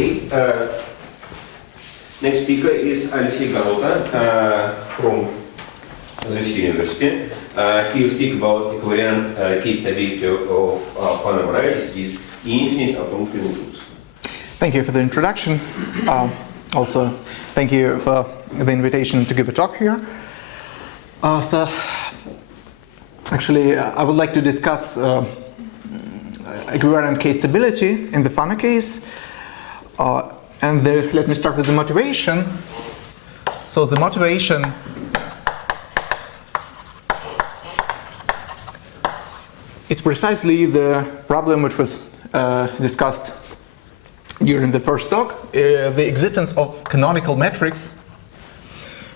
Okay. Next speaker is Alexey Golota from this university. He will speak about equivariant K-stability of Fano varieties with infinite automorphism groups. Thank you for the introduction. Also, thank you for the invitation to give a talk here. So, actually, I would like to discuss equivariant K-stability in the Fano case. Let me start with the motivation. So the motivation it's precisely the problem which was discussed during the first talk, the existence of canonical metrics.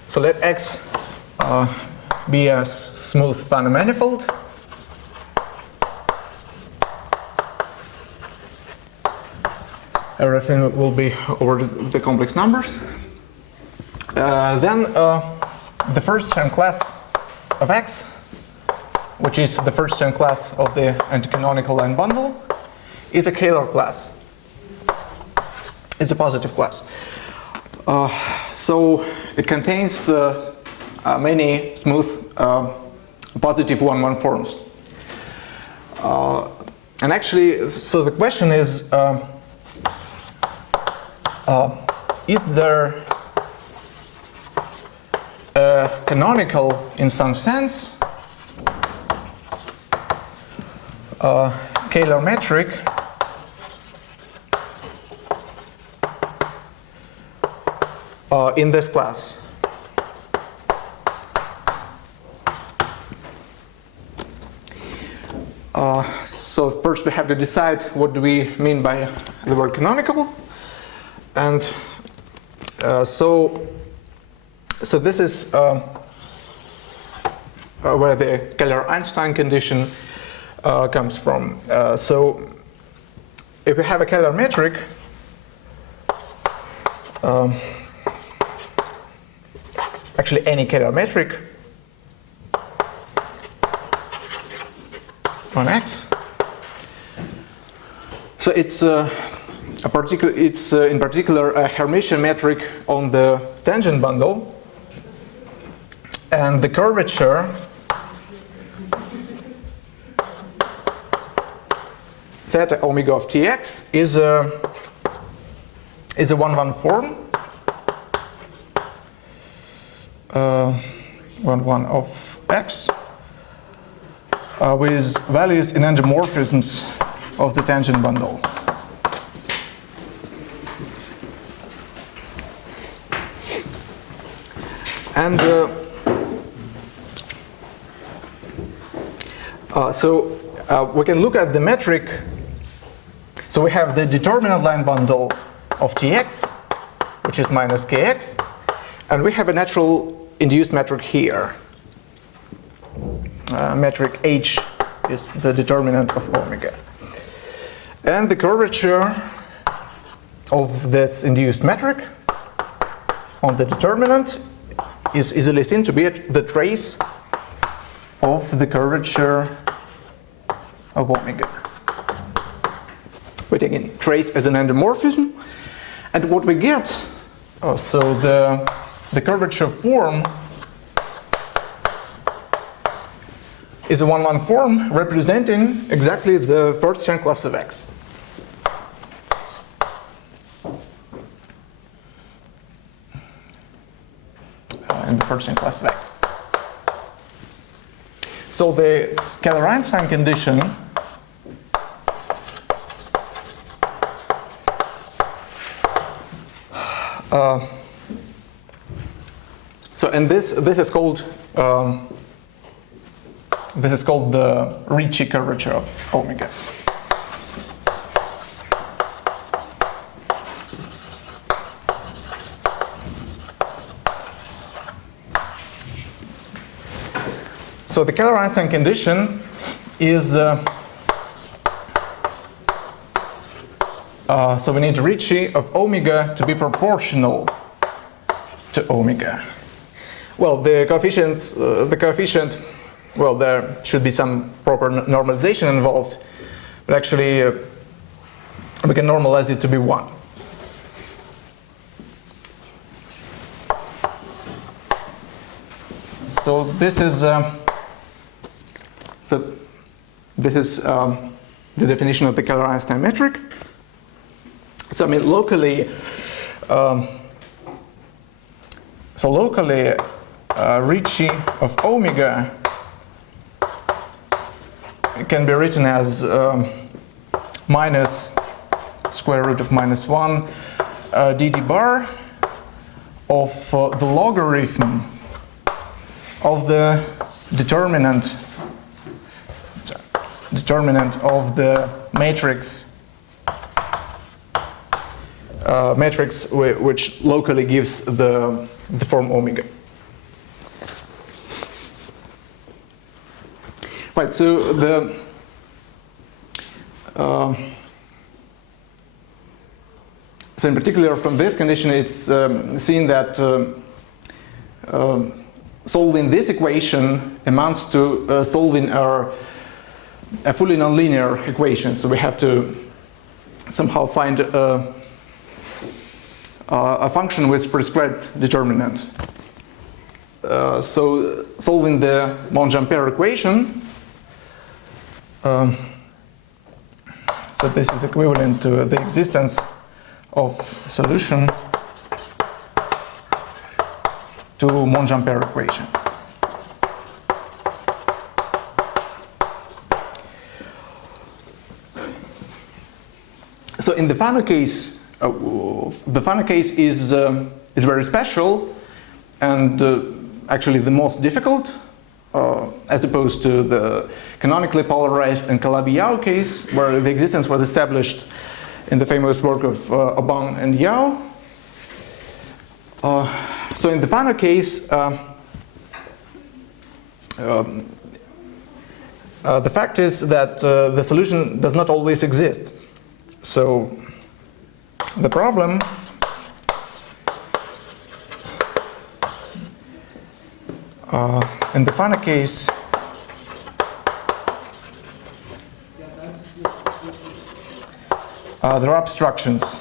So let X be a smooth Fano manifold. Everything will be over the complex numbers. Then the first term class of X, which is the first term class of the anticanonical line bundle, is a Kähler class. It's a positive class. So it contains many smooth positive 1-1 forms. And actually, so the question is there a canonical, in some sense, Kähler metric in this class? So first we have to decide what do we mean by the word canonical. And so this is where the Kähler-Einstein condition comes from. So if we have a Kähler metric, actually any Kähler metric on X, so it's in particular a Hermitian metric on the tangent bundle, and the curvature theta omega of Tx is a 1-1 form, 1-1 of X with values in andmorphisms of the tangent bundle. And we can look at the metric. So we have the determinant line bundle of Tx, which is minus Kx, and we have a natural induced metric here. Metric H is the determinant of omega. And the curvature of this induced metric on the determinant is easily seen to be the trace of the curvature of omega. We take in trace as an andmorphism, and what we get, so the curvature form is a 1-1 form representing exactly the first term class of X. In the first term class of X. So the Kähler-Einstein condition and this is called the Ricci curvature of omega. So the Kähler-Einstein condition is so we need Ricci of omega to be proportional to omega. Well, the coefficient, well, there should be some proper normalization involved, but actually we can normalize it to be 1. So this is the definition of the Keller-Einstein metric. So I mean locally, Ricci of omega can be written as minus square root of minus 1 dd bar of the logarithm of the determinant of the matrix which locally gives the form omega. Right, so so in particular from this condition it's seen that solving this equation amounts to solving a fully nonlinear equation. So we have to somehow find a function with prescribed determinant. So solving the Monge-Ampere equation, so this is equivalent to the existence of solution to Monge-Ampere equation. So in the Fano case, the Fano case is very special and actually the most difficult, as opposed to the canonically polarized and Calabi-Yau case, where the existence was established in the famous work of Aubin and Yau. So in the Fano case, the fact is that the solution does not always exist. So the problem in the Fano case there are obstructions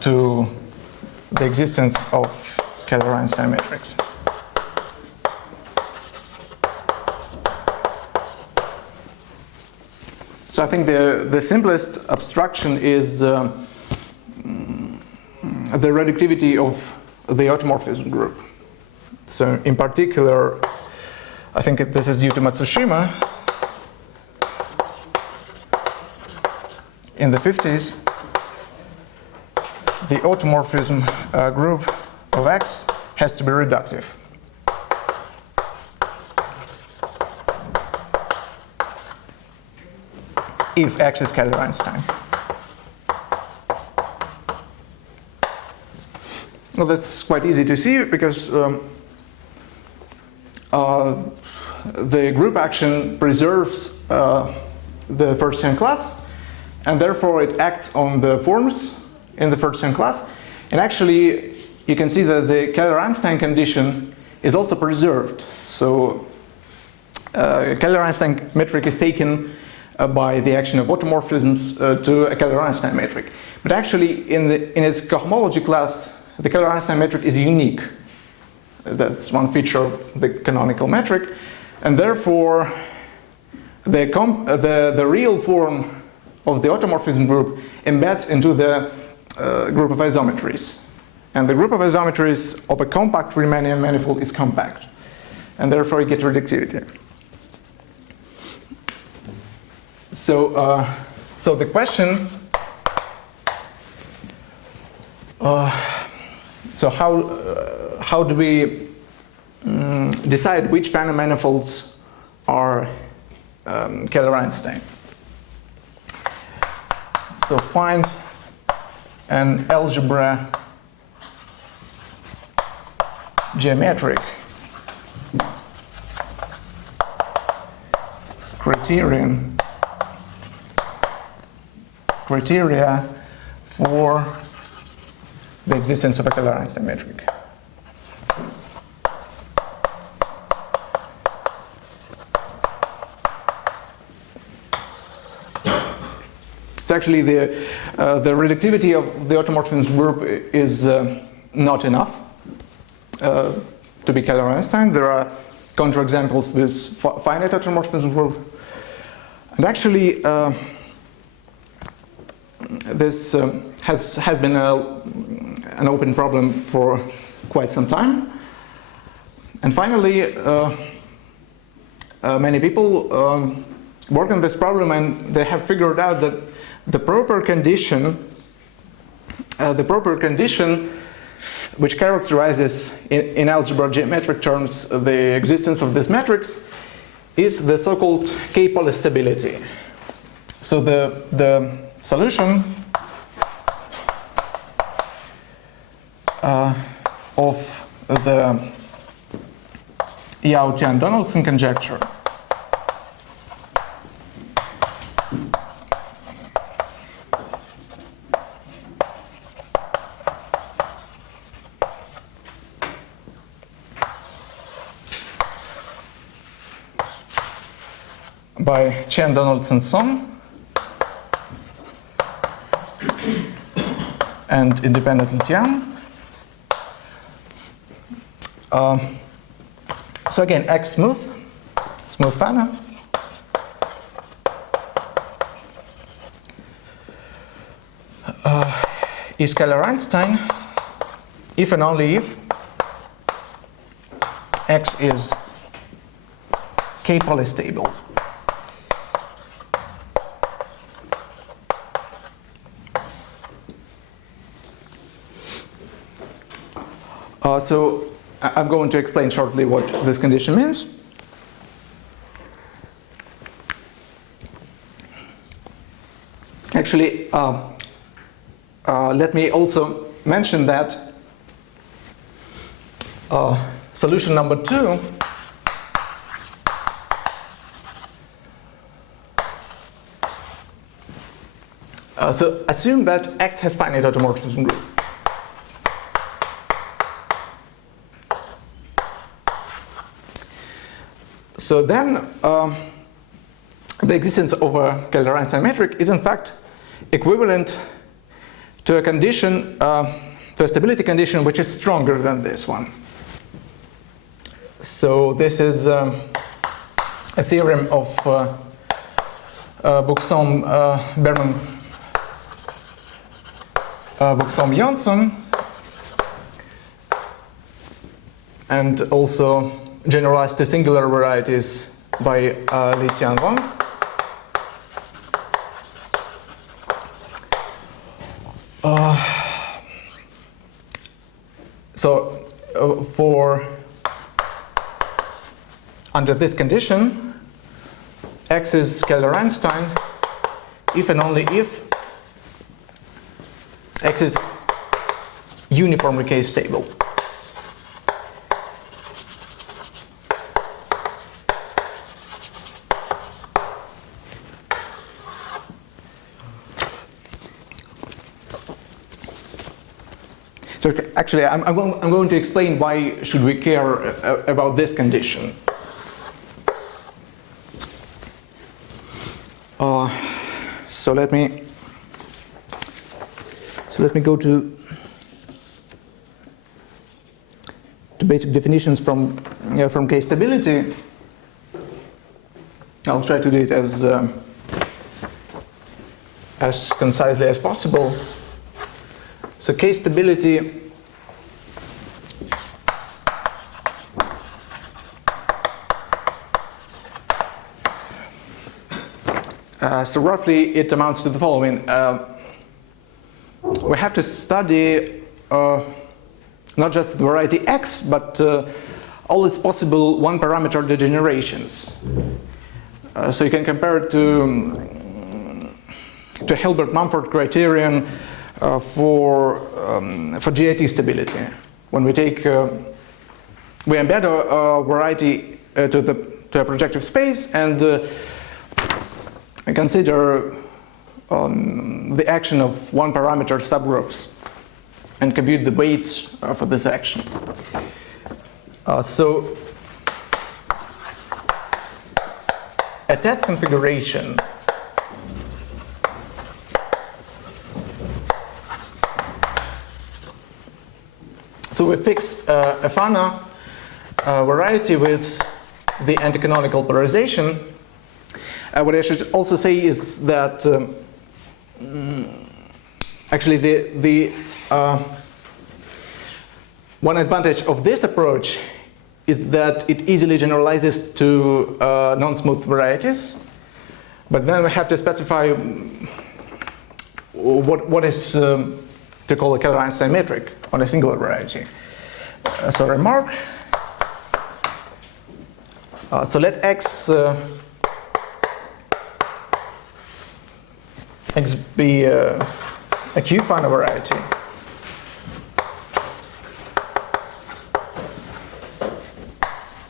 to the existence of Keller-Einstein matrix. So I think the simplest abstraction is the reductivity of the automorphism group. So in particular, I think this is due to Matsushima in the 50s. The automorphism group of X has to be reductive. If X is Keller-Einstein. Well, that's quite easy to see because the group action preserves the first-hand class, and therefore it acts on the forms in the first-hand class. And actually, you can see that the Keller-Einstein condition is also preserved. So Keller-Einstein metric is taken by the action of automorphisms to a Keller-Einstein metric. But actually, in its cohomology class, the Keller-Einstein metric is unique. That's one feature of the canonical metric. And therefore, the real form of the automorphism group embeds into the group of isometries. And the group of isometries of a compact Riemannian manifold is compact. And therefore, you get reductivity. So, so the question, so how do we decide which Fano manifolds are Keller-Einstein? So find an algebra-geometric criteria for the existence of a Keller-Einstein metric. So actually the reductivity of the automorphism group is not enough to be Keller-Einstein. There are counterexamples with finite automorphism group. And actually, this has been an open problem for quite some time. And finally, many people work on this problem, and they have figured out that the proper condition which characterizes in algebro-geometric terms the existence of this matrix is the so-called K-polystability. So the solution of the Yao-Tian-Donaldson conjecture by Tian-Donaldson sum and independently Tian. So again, X smooth Fano. Is Keller-Einstein if and only if X is K-polystable. So I'm going to explain shortly what this condition means. Actually, let me also mention that solution number 2 so assume that X has finite automorphism group. So then the existence of a Keller-Einstein metric is in fact equivalent to a condition, to a stability condition which is stronger than this one. So this is a theorem of Buxom, Berman, Buxom-Johnson, and also generalized to singular varieties by Li Tianwang. For under this condition, X is Keller-Einstein if and only if X is uniformly K-stable. So actually, I'm going to explain why should we care about this condition. So let me go to basic definitions from K-stability. I'll try to do it as concisely as possible. So K-stability so roughly it amounts to the following. We have to study not just the variety X, but all its possible one-parameter degenerations. So you can compare it to Hilbert-Mumford criterion for GIT stability. When we take we embed a variety to a projective space and consider the action of one-parameter subgroups and compute the weights for this action. So a test configuration So we fix a Fano variety with the anti-canonical polarization. What I should also say is that actually the one advantage of this approach is that it easily generalizes to non-smooth varieties. But then we have to specify what is to call a Keller-Einstein metric on a singular variety. So remark. So let X be a Q-Fano variety.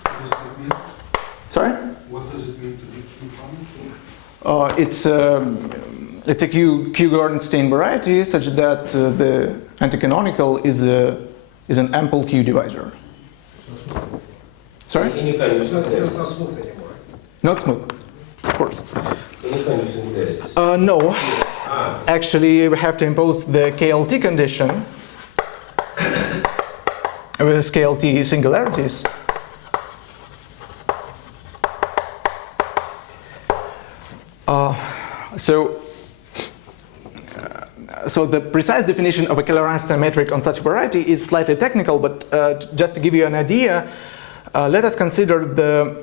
What does it mean? Sorry? What does it mean to be Q-Fano? It's a Q-Gorenstein variety such that the anticanonical is an ample Q divisor. Sorry? Any kind of So it's singularities? not smooth anymore. Not smooth, of course. Any kind of singularities? No. Ah, Actually, we have to impose the KLT condition with KLT singularities. So the precise definition of a Keller-Einstein metric on such variety is slightly technical, but just to give you an idea, let us consider the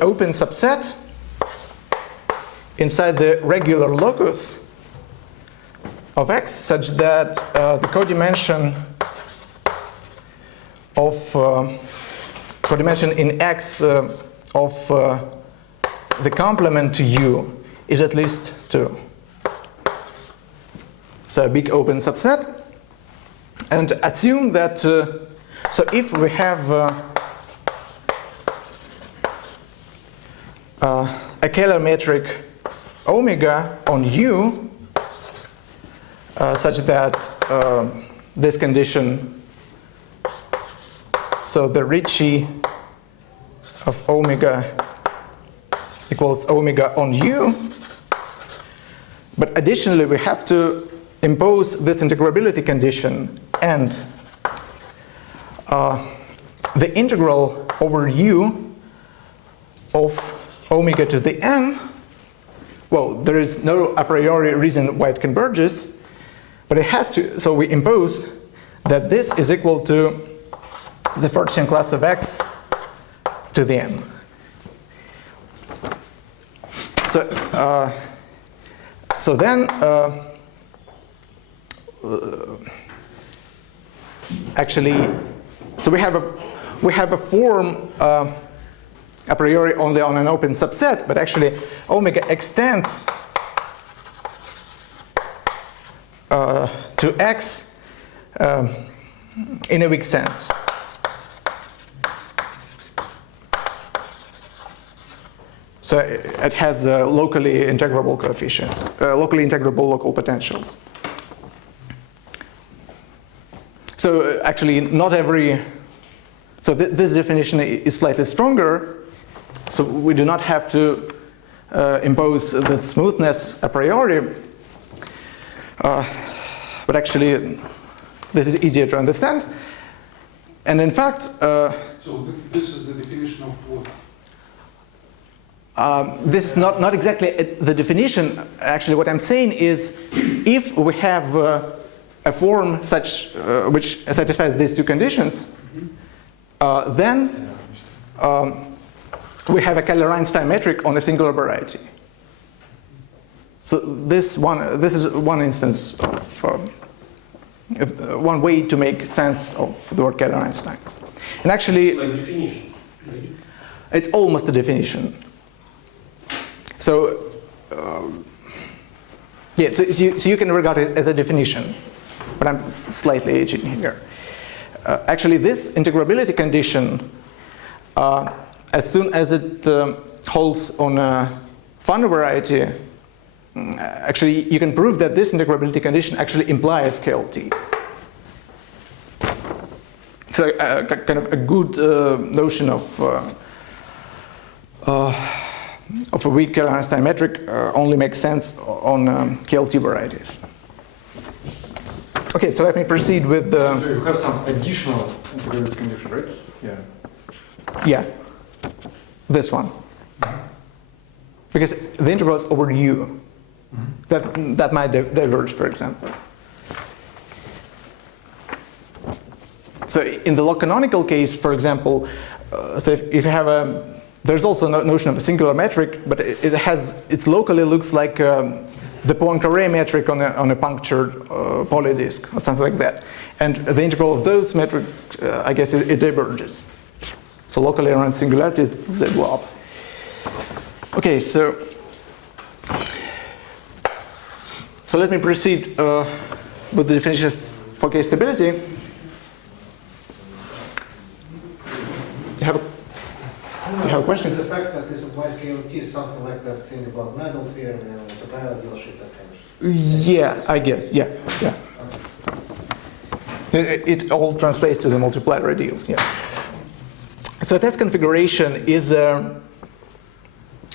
open subset inside the regular locus of X such that the codimension of codimension in X of the complement to U is at least 2. So a big open subset. And assume that, so if we have a Keller metric omega on U, such that this condition, so the Ricci of omega equals omega on U, but additionally we have to impose this integrability condition and the integral over U of omega to the n, well, there is no a priori reason why it converges, but it has to, so we impose that this is equal to the Fortian class of X to the n. So then actually, so we have a form a priori only on an open subset, but actually omega extends to X in a weak sense. So it has locally integrable coefficients, locally integrable local potentials. So actually not every, so this definition is slightly stronger, so we do not have to impose the smoothness a priori, but actually this is easier to understand. And in fact, So this is the definition of what? this is not exactly the definition. Actually, what I'm saying is, if we have a form such which satisfies these two conditions, then we have a Keller-Einstein metric on a singular variety. So this is one instance of one way to make sense of the word Keller-Einstein. And actually, like definition. it's almost a definition. So, yeah, so you can regard it as a definition, but I'm slightly cheating here. Actually, this integrability condition, as soon as it holds on a Fano variety, actually you can prove that this integrability condition actually implies KLT. So kind of a good notion of a weak Keller-Einstein metric only makes sense on KLT varieties. Okay, so let me proceed with the. So you have some additional integrated condition, right? Yeah. Yeah, this one. Because the integral is over u. That might diverge, for example. So in the log canonical case, for example, so if you have a, there's also a notion of a singular metric, but it locally looks like the Poincare metric on a punctured polydisk or something like that. And the integral of those metrics, I guess, it diverges. So locally around singularity is a blob. Okay, so let me proceed with the definition for K-stability. You have a question? The fact that this applies KLT is something like that thing about Nadal theorem and survival dealership, that kind of shit. Yeah, I guess. Yeah. It all translates to the multiplier ideals. Yeah. So test configuration is an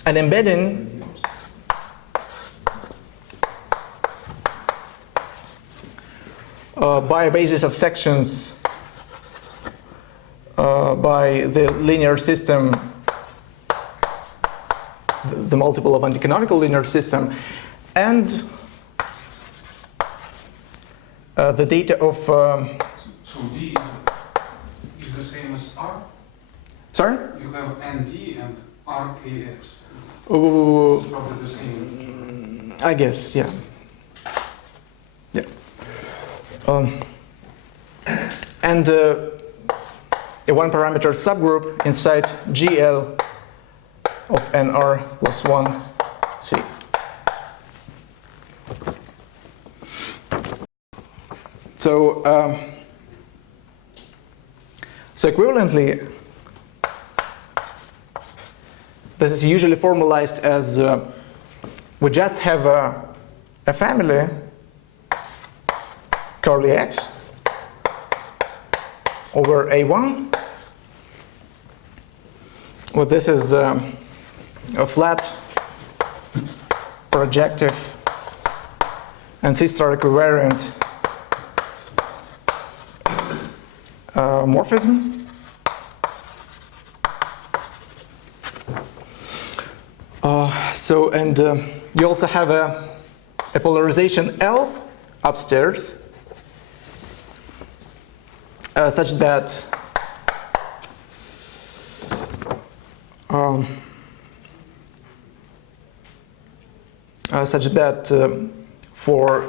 embedding by a basis of sections by the linear system, the multiple of anticanonical linear system, and the data of. So D is the same as R? Sorry? You have ND and RKX. Oh, It's probably the same. I guess, yeah. Yeah. And a one parameter subgroup inside GL of NR plus 1C. So equivalently, this is usually formalized as we just have a family curly X over A1. Well, this is a flat projective and C-star equivariant morphism. You also have a polarization L upstairs such that for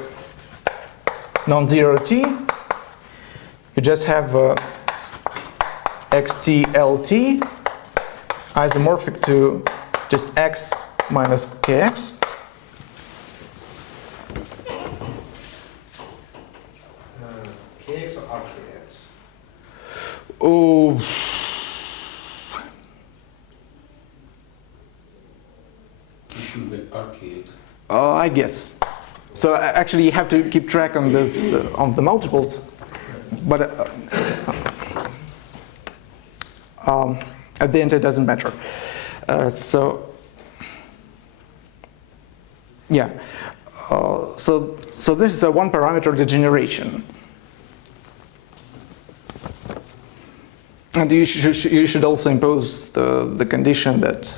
non-zero t, you just have XT-LT isomorphic to just x minus kx. KX or RKX? Oh, It should be RKX. I guess. So actually, you have to keep track on this on the multiples, but at the end it doesn't matter. Yeah. So this is a one parameter degeneration. And you should also impose the condition that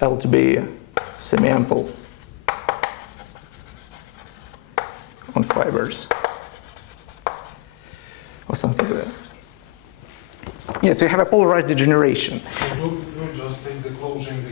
L to be semi-ample on fibers or something like that. Yeah, so you have a polarized degeneration. So you just take the closure in the